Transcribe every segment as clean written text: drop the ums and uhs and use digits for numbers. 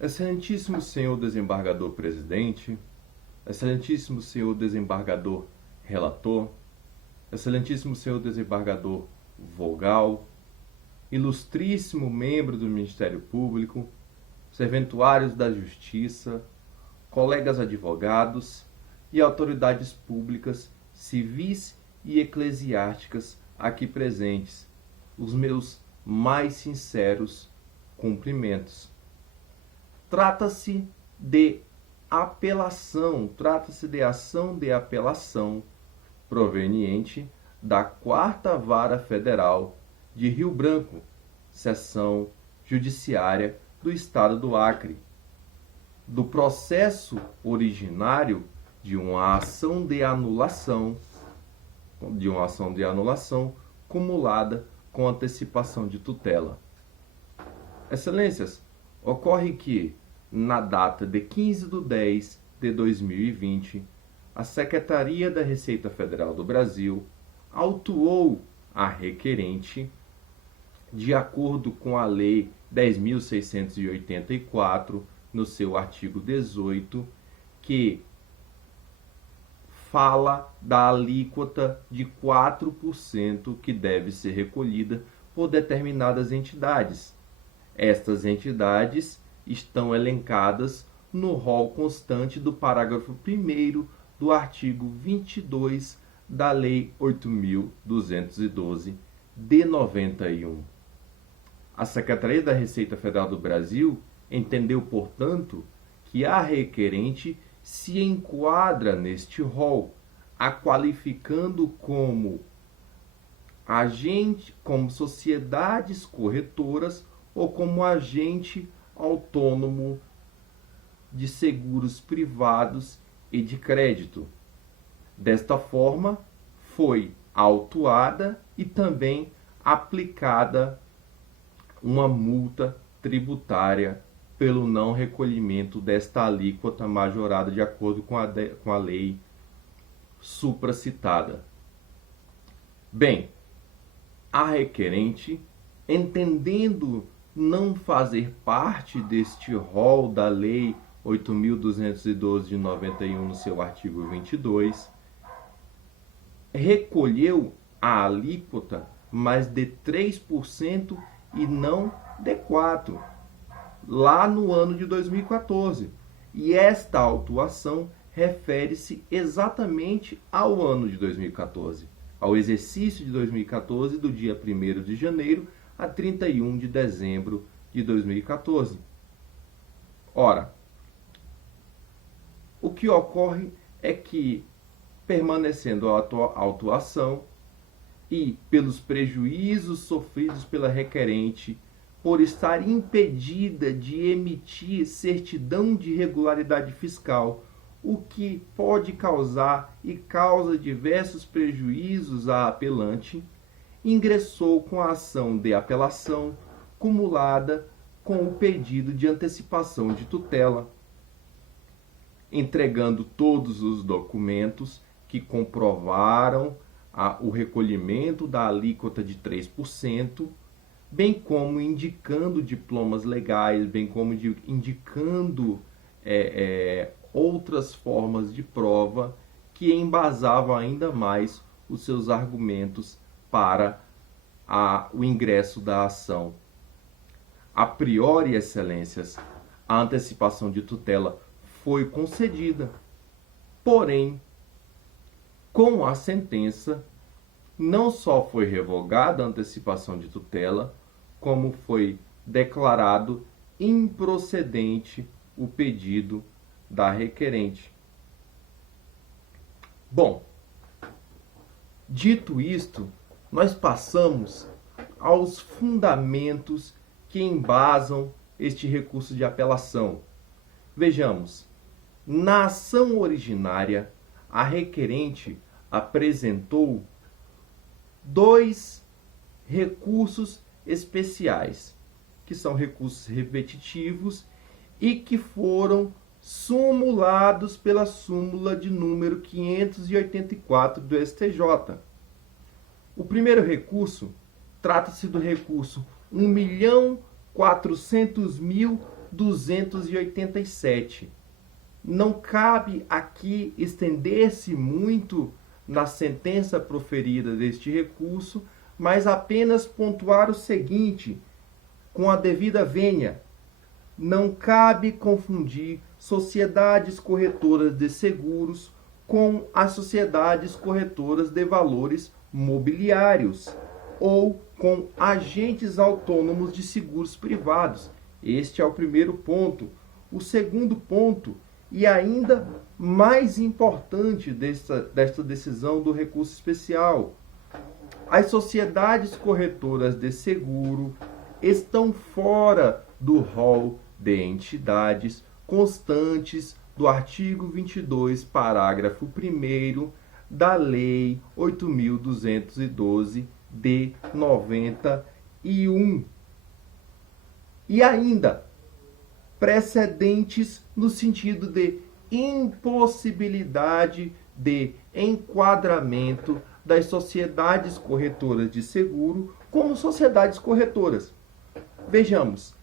Excelentíssimo senhor desembargador presidente, excelentíssimo senhor desembargador relator, excelentíssimo senhor desembargador vogal, ilustríssimo membro do Ministério Público, serventuários da Justiça, colegas advogados e autoridades públicas, civis e eclesiásticas aqui presentes, os meus mais sinceros cumprimentos. Trata-se de apelação, trata-se de ação de apelação proveniente da 4ª Vara Federal de Rio Branco, Seção Judiciária do Estado do Acre, do processo originário de uma ação de anulação cumulada com antecipação de tutela. Excelências, ocorre que, na data de 15/10/2020, a Secretaria da Receita Federal do Brasil autuou a requerente, de acordo com a Lei 10.684, no seu artigo 18, que fala da alíquota de 4% que deve ser recolhida por determinadas entidades. Estas entidades estão elencadas no rol constante do parágrafo 1º do artigo 22 da Lei 8.212 de 91. A Secretaria da Receita Federal do Brasil entendeu, portanto, que a requerente se enquadra neste rol, a qualificando como agente, como sociedades corretoras ou como agente autônomo de seguros privados e de crédito. Desta forma, foi autuada e também aplicada uma multa tributária pelo não recolhimento desta alíquota majorada de acordo com a lei supracitada. Bem, a requerente, entendendo não fazer parte deste rol da Lei 8.212 de 91 no seu artigo 22, recolheu a alíquota, mas de 3% e não de 4%, lá no ano de 2014. E esta autuação refere-se exatamente ao ano de 2014, ao exercício de 2014, do dia 1º de janeiro a 31 de dezembro de 2014. Ora, o que ocorre é que, permanecendo a autuação e pelos prejuízos sofridos pela requerente por estar impedida de emitir certidão de regularidade fiscal, o que pode causar e causa diversos prejuízos à apelante, ingressou com a ação de apelação cumulada com o pedido de antecipação de tutela, entregando todos os documentos que comprovaram o recolhimento da alíquota de 3%, bem como indicando diplomas legais, bem como indicando outras formas de prova que embasavam ainda mais os seus argumentos para o ingresso da ação. A priori, excelências, a antecipação de tutela foi concedida, porém, com a sentença, não só foi revogada a antecipação de tutela, como foi declarado improcedente o pedido da requerente. Bom, dito isto, nós passamos aos fundamentos que embasam este recurso de apelação. Vejamos, na ação originária, a requerente apresentou 2 recursos especiais, que são recursos repetitivos e que foram sumulados pela súmula de número 584 do STJ. O primeiro recurso trata-se do recurso 1.400.000 1287. Não cabe aqui estender-se muito na sentença proferida deste recurso, mas apenas pontuar o seguinte, com a devida vênia: não cabe confundir sociedades corretoras de seguros com as sociedades corretoras de valores mobiliários ou com agentes autônomos de seguros privados. Este é o primeiro ponto. O segundo ponto, e ainda mais importante desta decisão do recurso especial: as sociedades corretoras de seguro estão fora do rol de entidades constantes do artigo 22, parágrafo 1º da Lei 8.212 de 91. E ainda, precedentes no sentido de impossibilidade de enquadramento das sociedades corretoras de seguro como sociedades corretoras. Vejamos,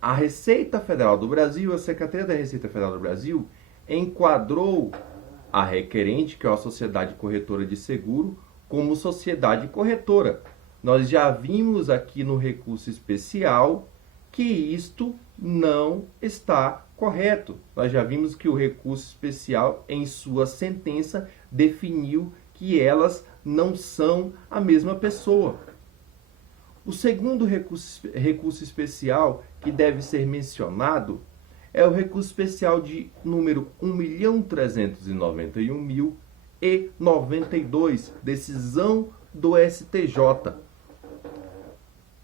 a Receita Federal do Brasil, a Secretaria da Receita Federal do Brasil, enquadrou a requerente, que é uma sociedade corretora de seguro, como sociedade corretora. Nós já vimos aqui no recurso especial que isto não está correto. Nós já vimos que o recurso especial, em sua sentença, definiu que elas não são a mesma pessoa. O segundo recurso especial que deve ser mencionado é o recurso especial de número 1.391.092, decisão do STJ.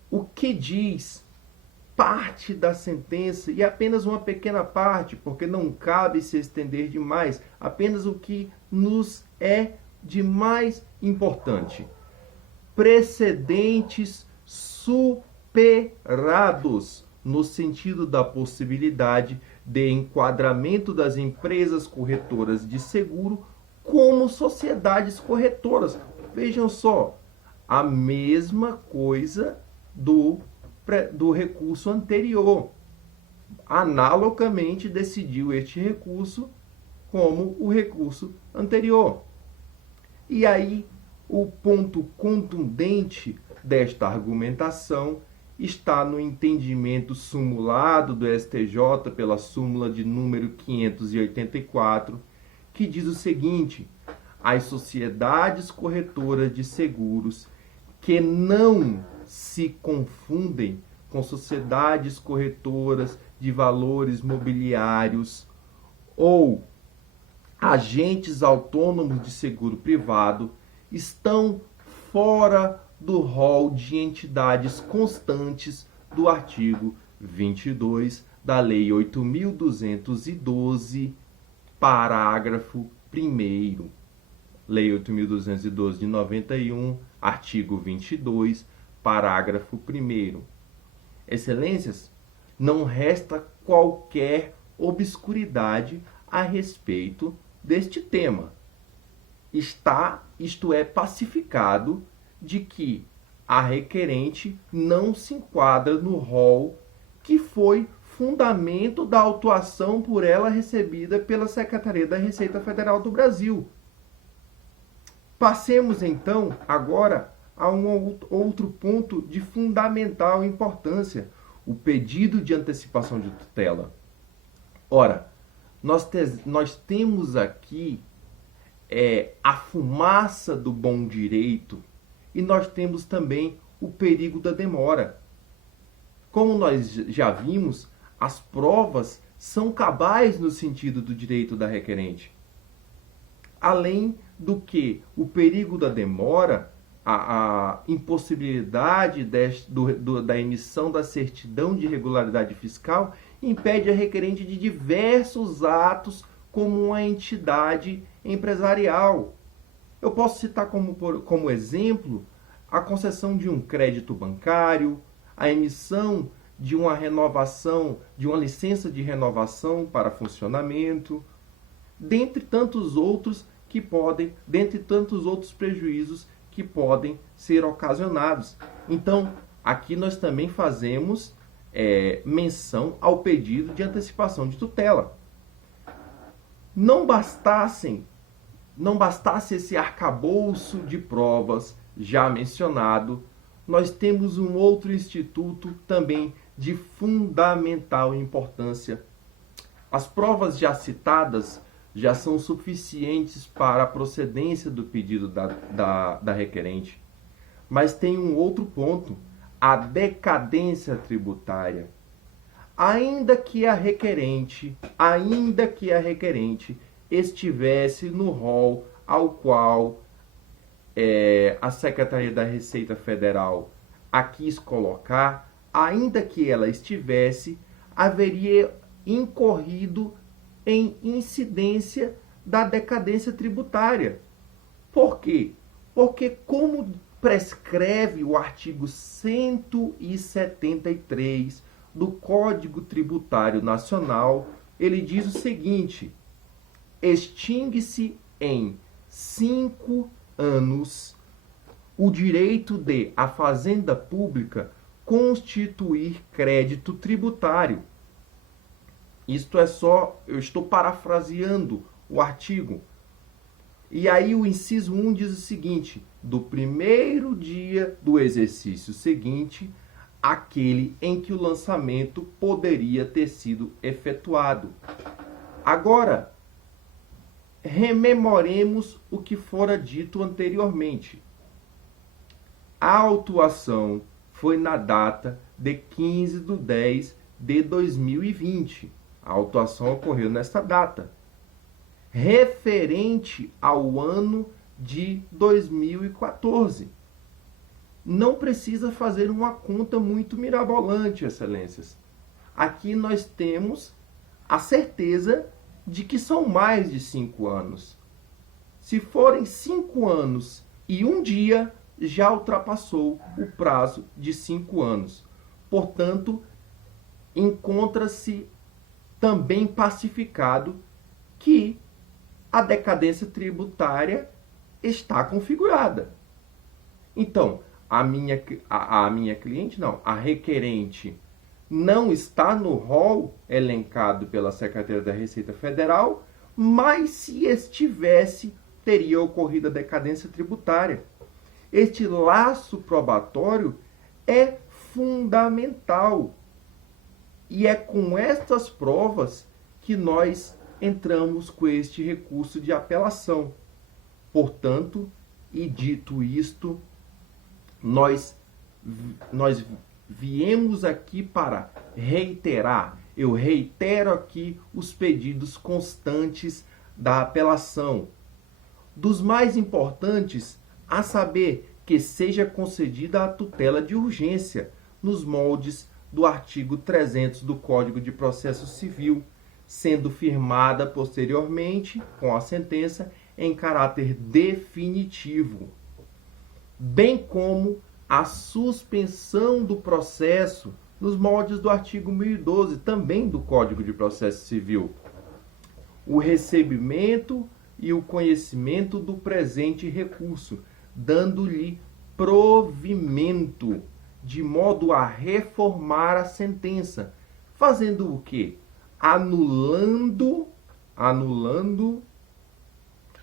O que diz parte da sentença, e apenas uma pequena parte, porque não cabe se estender demais, apenas o que nos é de mais importante: precedentes superados, no sentido da possibilidade de enquadramento das empresas corretoras de seguro como sociedades corretoras. Vejam só, a mesma coisa do recurso anterior. Analogamente, decidiu este recurso como o recurso anterior. E aí, o ponto contundente desta argumentação está no entendimento sumulado do STJ pela súmula de número 584, que diz o seguinte: as sociedades corretoras de seguros que não se confundem com sociedades corretoras de valores mobiliários ou agentes autônomos de seguro privado estão fora do rol de entidades constantes do artigo 22 da Lei 8.212, parágrafo 1º. Lei 8.212 de 91, artigo 22, parágrafo 1º. Excelências, não resta qualquer obscuridade a respeito deste tema. Isto é, pacificado de que a requerente não se enquadra no rol que foi fundamento da autuação por ela recebida pela Secretaria da Receita Federal do Brasil. Passemos então agora a um outro ponto de fundamental importância: o pedido de antecipação de tutela. Ora, nós temos aqui a fumaça do bom direito e nós temos também o perigo da demora. Como nós já vimos, as provas são cabais no sentido do direito da requerente. Além do que o perigo da demora, a impossibilidade da emissão da certidão de regularidade fiscal impede a requerente de diversos atos como uma entidade empresarial. Eu posso citar como exemplo a concessão de um crédito bancário, a emissão de uma renovação, de uma licença de renovação para funcionamento, dentre tantos outros prejuízos que podem ser ocasionados. Então, aqui nós também fazemos menção ao pedido de antecipação de tutela. Não bastasse esse arcabouço de provas já mencionado, nós temos um outro instituto também de fundamental importância. As provas já citadas já são suficientes para a procedência do pedido da requerente. Mas tem um outro ponto, a decadência tributária. Ainda que a requerente estivesse no rol ao qual a Secretaria da Receita Federal a quis colocar, ainda que ela estivesse, haveria incorrido em incidência da decadência tributária. Por quê? Porque, como prescreve o artigo 173 do Código Tributário Nacional, ele diz o seguinte: extingue-se em 5 anos o direito de a Fazenda Pública constituir crédito tributário. Isto é só, eu estou parafraseando o artigo. E aí o inciso 1 diz o seguinte: do primeiro dia do exercício seguinte, aquele em que o lançamento poderia ter sido efetuado. Agora, rememoremos o que fora dito anteriormente. A autuação foi na data de 15/10/2020. A autuação ocorreu nesta data, referente ao ano de 2014. Não precisa fazer uma conta muito mirabolante, excelências. Aqui nós temos a certeza de que são mais de 5 anos. Se forem 5 anos e um dia, já ultrapassou o prazo de 5 anos. Portanto, encontra-se também pacificado que a decadência tributária está configurada. Então, a minha cliente, não, a requerente não está no rol elencado pela Secretaria da Receita Federal, mas se estivesse, teria ocorrido a decadência tributária. Este laço probatório é fundamental. E é com estas provas que nós entramos com este recurso de apelação. Portanto, e dito isto, nós viemos aqui para reiterar. Eu reitero aqui os pedidos constantes da apelação. Dos mais importantes, a saber que seja concedida a tutela de urgência, nos moldes do artigo 300 do Código de Processo Civil, sendo firmada posteriormente, com a sentença, em caráter definitivo, bem como a suspensão do processo nos moldes do artigo 1012, também do Código de Processo Civil, o recebimento e o conhecimento do presente recurso, dando-lhe provimento, de modo a reformar a sentença, fazendo o quê? Anulando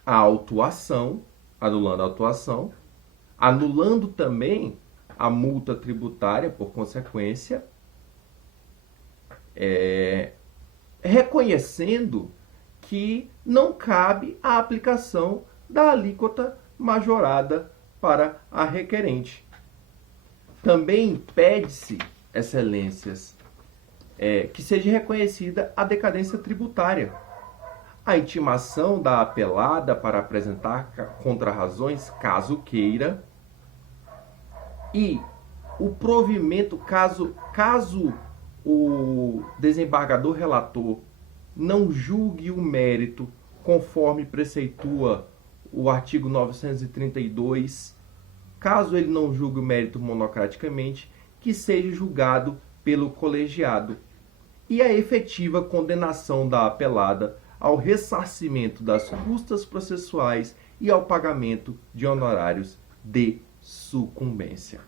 a autuação, anulando também a multa tributária por consequência, reconhecendo que não cabe a aplicação da alíquota majorada para a requerente. Também pede-se, excelências, que seja reconhecida a decadência tributária. A intimação da apelada para apresentar contrarrazões, caso queira, e o provimento, caso o desembargador relator não julgue o mérito conforme preceitua o artigo 932, caso ele não julgue o mérito monocraticamente, que seja julgado pelo colegiado, e a efetiva condenação da apelada ao ressarcimento das custas processuais e ao pagamento de honorários de sucumbência.